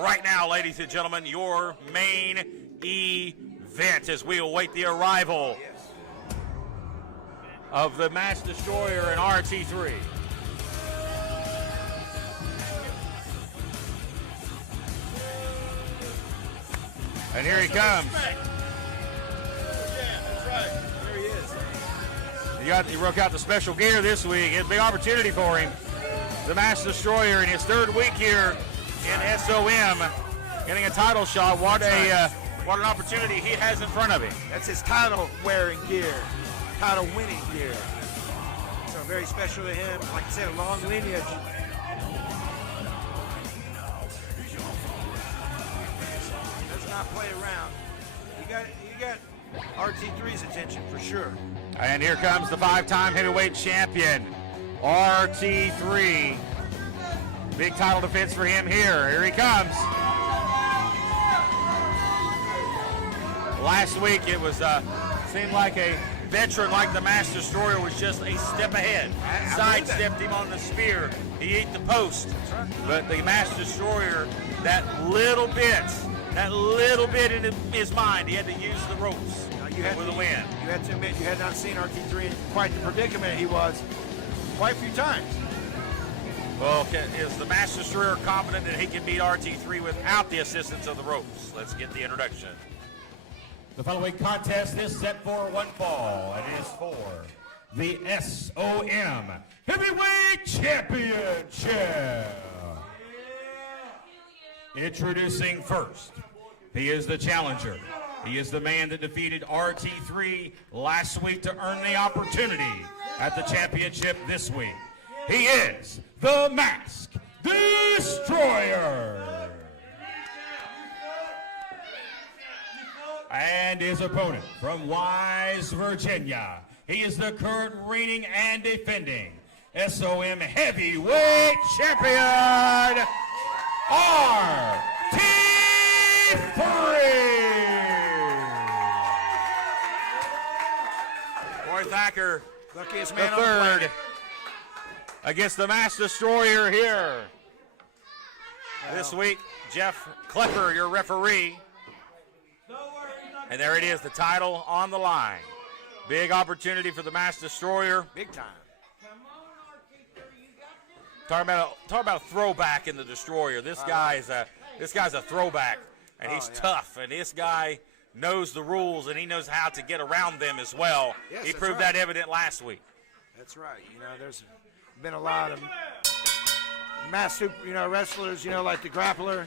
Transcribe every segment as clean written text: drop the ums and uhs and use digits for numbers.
right now, ladies and gentlemen, your main event as we await the arrival of the Mass Destroyer and RT3. And here he comes. Yeah, that's right. There he is. He broke out the special gear this week. It's a big opportunity for him. The Mass Destroyer in his third week here in SOM, getting a title shot. What an opportunity he has in front of him. That's his title-wearing gear, title-winning gear. So very special to him. Like I said, a long lineage. Does not play around. You got RT3's attention for sure. And here comes the 5-time heavyweight champion, RT3. Big title defense for him here. Here he comes. Last week it was seemed like a veteran like the Mass Destroyer was just a step ahead. Sidestepped him on the spear. He ate the post. But the Mass Destroyer, that little bit in his mind, he had to use the ropes for the win. You had to admit you had not seen RT3 in quite the predicament he was quite a few times. Well, is the Mass Destroyer confident that he can beat RT3 without the assistance of the ropes? Let's get the introduction. The following contest is set for one fall, and it is for the SOM Heavyweight Championship. Introducing first, he is the challenger. He is the man that defeated RT3 last week to earn the opportunity at the championship this week. He is the Mask Destroyer. And his opponent from Wise, Virginia. He is the current reigning and defending SOM Heavyweight Champion, RT3. Roy Thacker, Luckiest the man on the third, planet. against the Mass Destroyer here. This week, Jeff Klepper, your referee. And there it is, the title on the line. Big opportunity for the Mass Destroyer. Big time. Talk about a throwback in the Destroyer. This guy's a throwback, and he's tough. And this guy knows the rules, and he knows how to get around them as well. Yes, He that's proved right. that evident last week. That's right. You know, there's been a lot of mass wrestlers, like the Grappler,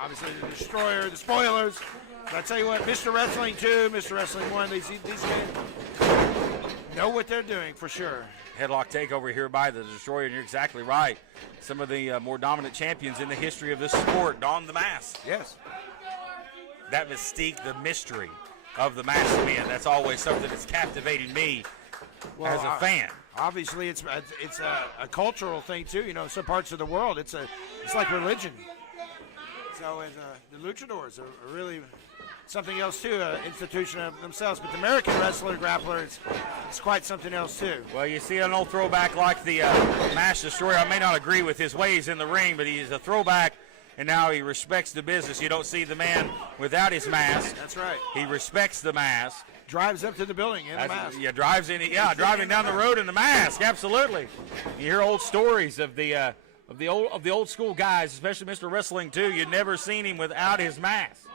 obviously the Destroyer, the Spoilers. But I tell you what, Mr. Wrestling 2, Mr. Wrestling 1, these guys know what they're doing for sure. Headlock takeover here by the Destroyer, and you're exactly right. Some of the more dominant champions in the history of this sport don the mask. Yes. That mystique, the mystery of the masked men, that's always something that's captivated me as a fan. Obviously, it's a cultural thing too. In some parts of the world, it's like religion. So the luchadors are really something else too, an institution of themselves. But the American wrestler, grappler, it's quite something else too. Well, you see an old throwback like the Mass Destroyer. I may not agree with his ways in the ring, but he's a throwback, and now he respects the business. You don't see the man without his mask. That's right. He respects the mask. Drives up to the building in the mask. Yeah, driving down the road in the mask. Absolutely. You hear old stories of the old school guys, especially Mr. Wrestling 2. You'd never seen him without his mask.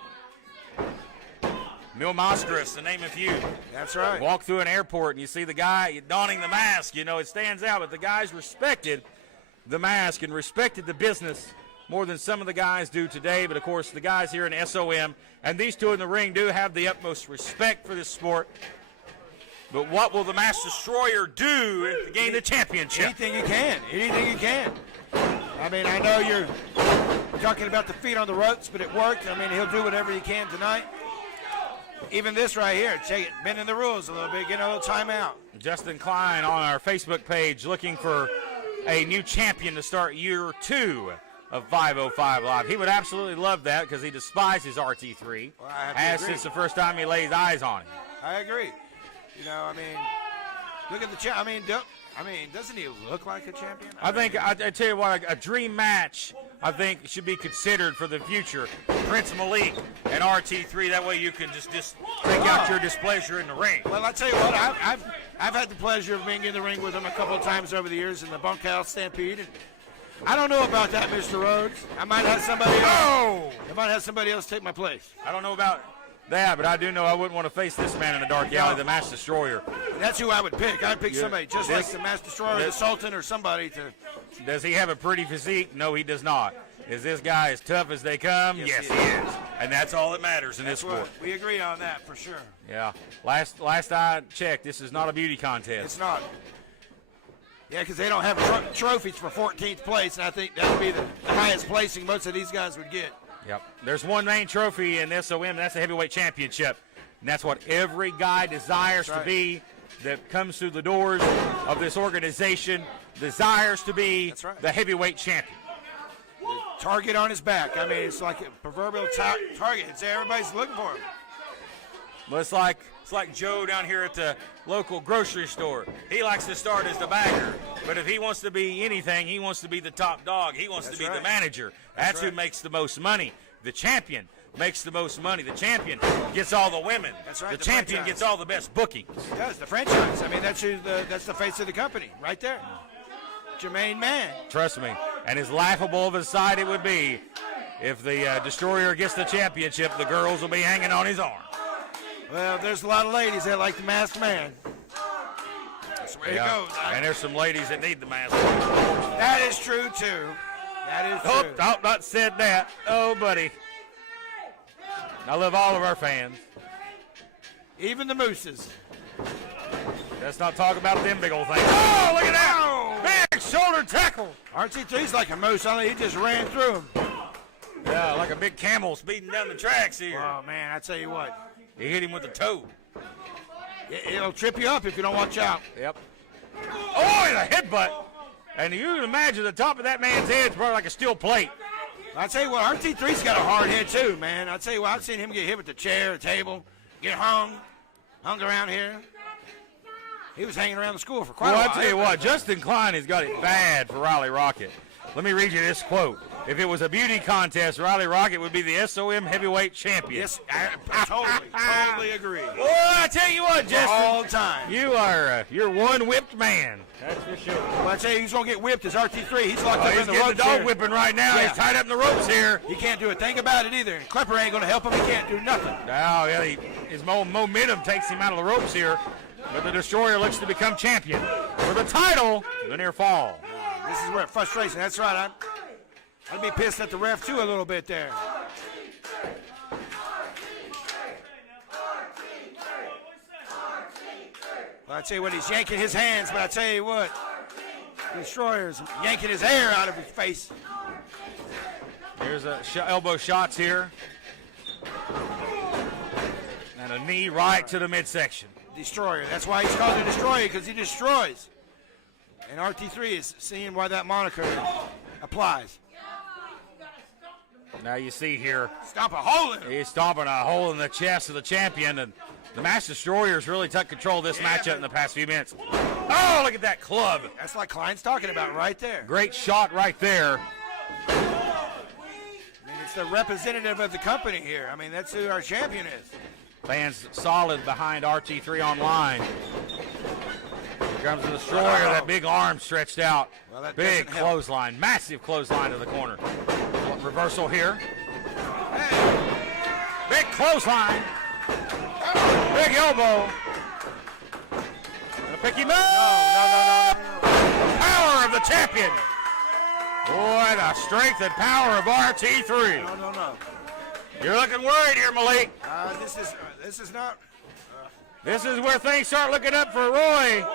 Mil Mascaras, to name a few. That's right. Walk through an airport and you see the guy donning the mask. It stands out. But the guys respected the mask and respected the business more than some of the guys do today. But, of course, the guys here in SOM and these two in the ring do have the utmost respect for this sport. But what will the Mass Destroyer do to gain the championship? Anything you can. Anything you can. I mean, I know you're talking about the feet on the ropes, but it worked. I mean, he'll do whatever he can tonight. Even this right here, bending the rules a little bit, getting a little timeout. Justin Klein on our Facebook page looking for a new champion to start year 2 of 505 Live. He would absolutely love that because he despises RT3. Well, I have to as agree. since the first time he lays eyes on him. I agree. Look at the doesn't he look like a champion? I tell you what, a dream match I think should be considered for the future. Prince Malik and RT3. That way you can just take out your displeasure in the ring. Well, I tell you what, I've had the pleasure of being in the ring with him a couple of times over the years in the bunkhouse stampede. And I don't know about that, Mr. Rhodes. I might have somebody else. Oh! I might have somebody else take my place. I don't know about that, but I do know I wouldn't want to face this man in the dark alley, the Mass Destroyer. That's who I would pick. I'd pick somebody just like the Master Destroyer, the Sultan, or somebody to. Does he have a pretty physique? No, he does not. Is this guy as tough as they come? Yes, he is. And that's all that matters in this sport. We agree on that for sure. Yeah. Last I checked, this is not a beauty contest. It's not. Yeah, because they don't have trophies for 14th place, and I think that would be the highest placing most of these guys would get. Yep. There's one main trophy in SOM, and that's the Heavyweight Championship. And that's what every guy desires to be that comes through the doors of this organization, desires to be the heavyweight champion. Target on his back. I mean, it's like a proverbial target. It's everybody's looking for him. Well, it's like Joe down here at the local grocery store. He likes to start as the bagger, but if he wants to be anything, he wants to be the top dog. He wants to be the manager. That's who makes the most money. The champion makes the most money. The champion gets all the women. That's right. The champion gets all the best bookings. He does. The franchise. I mean, that's the face of the company right there. Jermaine Mann. Trust me. And as laughable of a sight it would be if the Destroyer gets the championship, the girls will be hanging on his arm. Well, there's a lot of ladies that like the masked man. That's where it goes. And there's some ladies that need the mask. That is true, too. That is true. Oh, not said that. Oh, buddy. I love all of our fans. Even the mooses. Let's not talk about them big old things. Oh, look at that. Big shoulder tackle. RT3's like a moose. Only he just ran through him. Yeah, like a big camel speeding down the tracks here. Oh, man, I tell you what. He hit him with the toe. It'll trip you up if you don't watch out. Yep. Oh, and a headbutt. And you can imagine the top of that man's head is probably like a steel plate. I tell you what, RT3's got a hard head too, man. I tell you what, I've seen him get hit with the chair, the table, get hung around here. He was hanging around the school for quite a while. I tell you what, Justin Klein has got it bad for Riley Rocket. Let me read you this quote. If it was a beauty contest, Riley Rocket would be the SOM Heavyweight Champion. Yes, I totally agree. Boy, I tell you what, Justin. All time. You're one whipped man. That's for sure. Well, I tell you, he's going to get whipped as RT3. He's locked up in the ropes. He's getting the dog whipping right now. Yeah. He's tied up in the ropes here. He can't do a thing about it either. Klepper ain't going to help him. He can't do nothing. No, yeah, his momentum takes him out of the ropes here. But the Destroyer looks to become champion. For the title, the near fall. This is where frustration. That's right. I'd be pissed at the ref, too, a little bit there. Well, I tell you what, he's yanking his hands, but I tell you what, the Destroyer's yanking his hair out of his face. Here's elbow shots here. And a knee right to the midsection. Destroyer. That's why he's called the Destroyer, because he destroys. And RT3 is seeing why that moniker applies. Now you see here. Stomp a hole in him. He's stomping a hole in the chest of the champion, and the Master Destroyer's really took control of this matchup in the past few minutes. Oh, look at that club. That's like Klein's talking about right there. Great shot right there. I mean, it's the representative of the company here. I mean, that's who our champion is. Fans solid behind RT3 online. Here comes the Destroyer, that big arm stretched out. Well, that big clothesline, massive clothesline to the corner. Reversal here. Big clothesline. Big elbow. Gonna pick him up. No. Power of the champion. Boy, the strength and power of RT3. No. You're looking worried here, Malik. This is not. This is where things start looking up for Roy.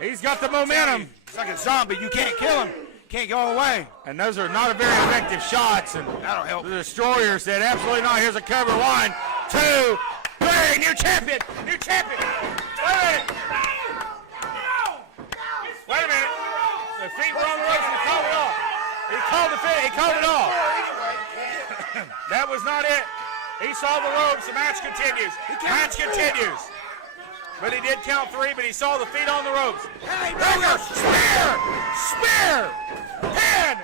He's got the momentum. He's like a zombie. You can't kill him. Can't go away. And those are not very effective shots. And that'll help. The Destroyer said, absolutely not. Here's a cover. 1, 2, 3. New champion. New champion. Wait a minute. The feet were on the ropes. He called it off. He called it off. That was not it. He saw the ropes. The match continues. But he did count 3, but he saw the feet on the ropes. Hey, Spear! Pin!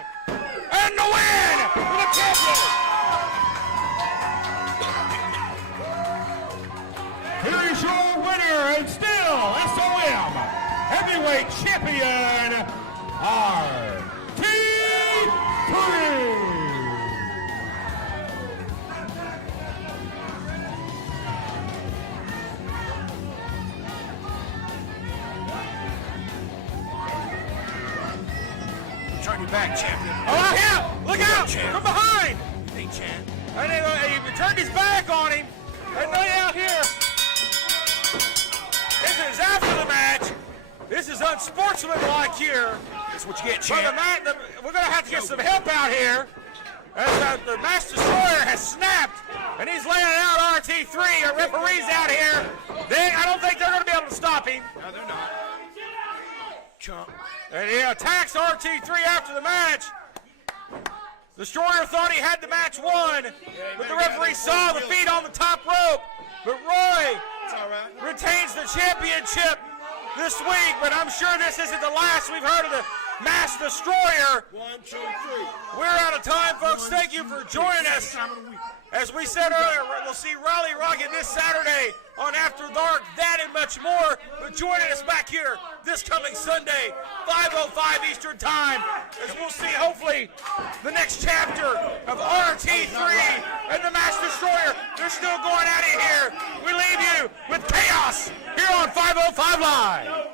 getting the win for the champion. Here is your winner and still SOM Heavyweight Champion, RT3. Turn your back, champion. Oh, yeah! Look out! Champ. From behind! You think, champ? And he turned his back on him. And now out here. This is after the match. This is unsportsmanlike here. That's what you get, But champ. we're going to have to get some help out here. As the Mass Destroyer has snapped, and he's laying out RT3. Our referees out here. I don't think they're going to be able to stop him. No, they're not. Chump. And he attacks RT3 after the match. Destroyer thought he had the match won, but the referee saw the feet on the top rope. But Roy It's all right. retains the championship this week, but I'm sure this isn't the last we've heard of the Mass Destroyer. 1, 2, 3. We're out of time, folks. Thank you for joining us. As we said earlier, we'll see Raleigh Rocket this Saturday on After Dark, that and much more. But joining us back here this coming Sunday, 5:05 Eastern Time, as we'll see, hopefully, the next chapter of RT3 and the Mass Destroyer. They're still going at it here. We leave you with chaos here on 5:05 Live.